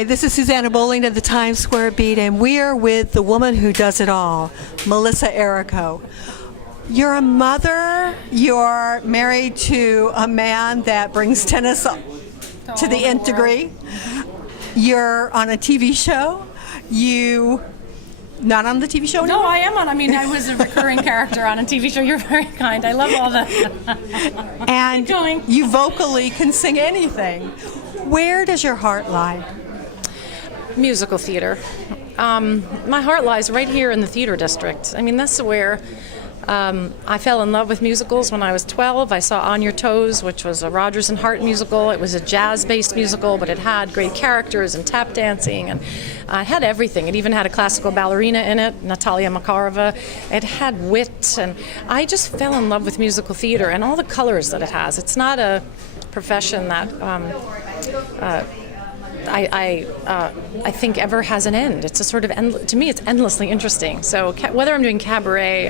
Hi, this is Susanna Bowling of the Times Square Beat, and we are with the woman who does it all, Melissa Errico. You're a mother, you're married to a man that brings tennis to the nth degree. You're on a TV show. Not on the TV show anymore? No, I am on. I was a recurring character on a TV show. You're very kind. I love all that. And you vocally can sing anything. Where does your heart lie? Musical theater. My heart lies right here in the theater district. That's where I fell in love with musicals when I was 12. I saw On Your Toes, which was a Rodgers and Hart musical. It was a jazz-based musical, but it had great characters and tap dancing, and it had everything. It even had a classical ballerina in it, Natalia Makarova. It had wit, and I just fell in love with musical theater and all the colors that it has. It's not a profession that I think ever has an end. It's a sort of to me, it's endlessly interesting. So whether I'm doing cabaret,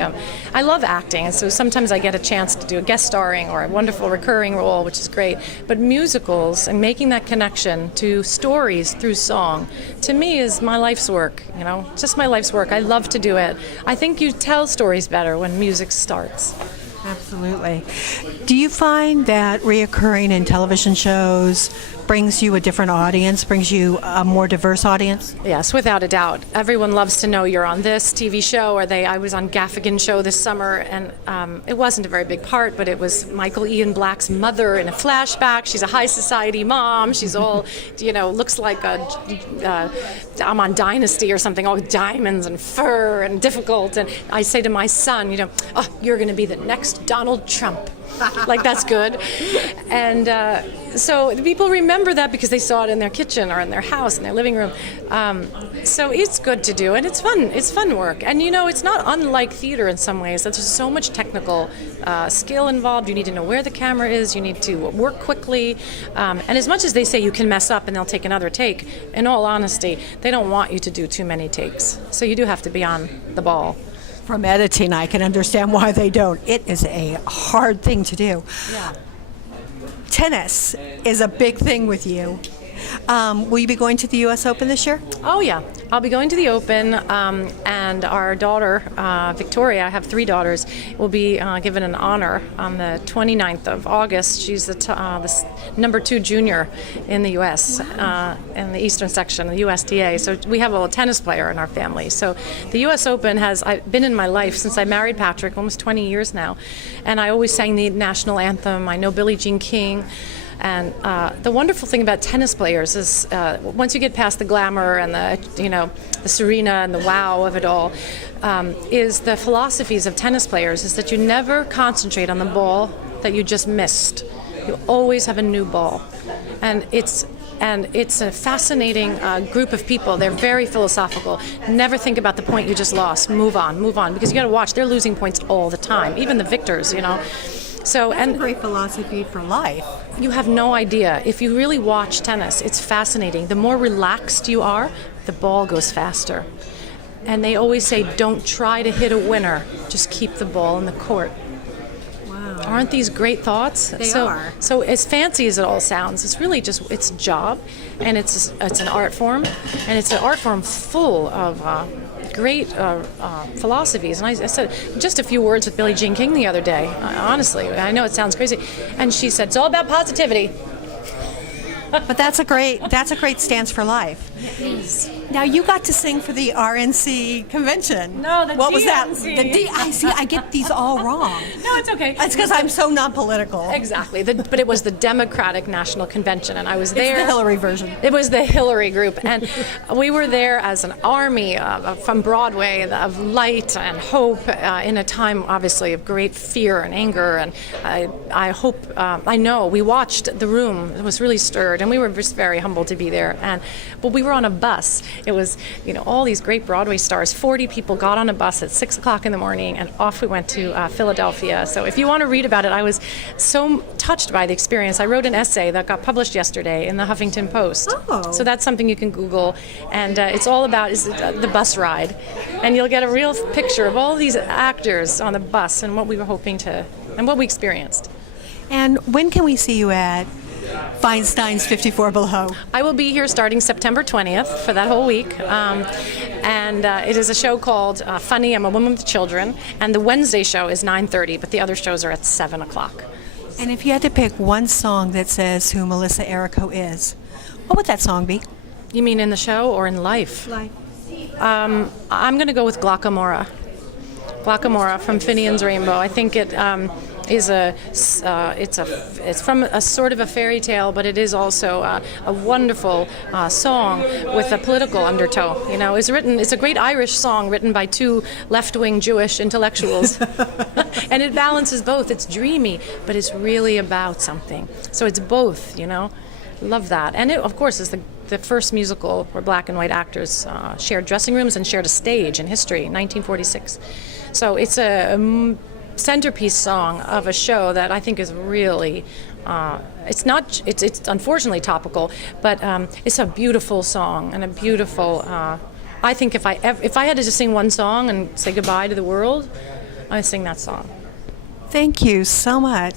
I love acting, and so sometimes I get a chance to do a guest starring or a wonderful recurring role, which is great. But musicals and making that connection to stories through song, to me, is my life's work. Just my life's work. I love to do it. I think you tell stories better when music starts. Absolutely. Do you find that reoccurring in television shows brings you a different audience, brings you a more diverse audience? Yes, without a doubt. Everyone loves to know you're on this TV show, or I was on Gaffigan's show this summer, and it wasn't a very big part, but it was Michael Ian Black's mother in a flashback. She's a high society mom. She's all, looks like I'm on Dynasty or something, all diamonds and fur and difficult. And I say to my son, you're going to be the next Donald Trump. Like, that's good. And so people remember that because they saw it in their kitchen or in their house, in their living room. So it's good to do, and it's fun. It's fun work. And it's not unlike theater in some ways. There's so much technical skill involved. You need to know where the camera is. You need to work quickly. And as much as they say you can mess up and they'll take another take, in all honesty, they don't want you to do too many takes. So you do have to be on the ball. From editing, I can understand why they don't. It is a hard thing to do. Yeah. Tennis is a big thing with you. Will you be going to the U.S. Open this year? Oh, yeah. I'll be going to the Open, and our daughter, Victoria, I have 3 daughters, will be given an honor on the 29th of August. She's the number 2 junior in the U.S., in the Eastern section, the USTA. So we have a tennis player in our family. So the U.S. Open I've been in my life since I married Patrick, almost 20 years now, and I always sang the national anthem. I know Billie Jean King. And the wonderful thing about tennis players is once you get past the glamour and the Serena and the wow of it all, is the philosophies of tennis players is that you never concentrate on the ball that you just missed. You always have a new ball, and it's a fascinating group of people. They're very philosophical. Never think about the point you just lost. Move on, because you got to watch. They're losing points all the time. Even the victors, So, That's a great philosophy for life. You have no idea. If you really watch tennis, it's fascinating. The more relaxed you are, the ball goes faster. And they always say, don't try to hit a winner. Just keep the ball in the court. Wow. Aren't these great thoughts? They are. So as fancy as it all sounds, it's really just, it's a job, and it's an art form, and it's an art form full of great philosophies. And I said just a few words with Billie Jean King the other day. Honestly, I know it sounds crazy, and she said it's all about positivity. But that's a great stance for life. It is. Now you got to sing for the RNC convention. No, the what DNC. Was that? I get these all wrong. No, it's okay. It's because I'm so non-political. Exactly. But it was the Democratic National Convention, and I was there. It's the Hillary version. It was the Hillary group, and we were there as an army from Broadway of light and hope in a time, obviously, of great fear and anger. And I know we watched the room. It was really stirred, and we were just very humbled to be there. But we were on a bus. It was, all these great Broadway stars. 40 people got on a bus at 6 o'clock in the morning, and off we went to Philadelphia. So if you want to read about it, I was so touched by the experience. I wrote an essay that got published yesterday in the Huffington Post. Oh. So that's something you can Google, and it's all about the bus ride. And you'll get a real picture of all these actors on the bus and what we were hoping to, and what we experienced. And when can we see you at Feinstein's 54 Below? I will be here starting September 20th for that whole week. And it is a show called Funny, I'm a Woman with Children. And the Wednesday show is 9:30, but the other shows are at 7 o'clock. And if you had to pick one song that says who Melissa Errico is, what would that song be? You mean in the show or in life? Life. I'm going to go with Glockamora. Glockamora from Finian's Rainbow. I think it is it's from a sort of a fairy tale, but it is also a wonderful song with a political undertow. You know, it's a great Irish song written by two left-wing Jewish intellectuals, and it balances both. It's dreamy, but it's really about something. So it's both. You know, love that, and it of course is the first musical where black and white actors shared dressing rooms and shared a stage in history, 1946. So it's a centerpiece song of a show that I think is really, it's unfortunately topical, but it's a beautiful song and a beautiful, I think if I had to just sing one song and say goodbye to the world, I'd sing that song. Thank you so much.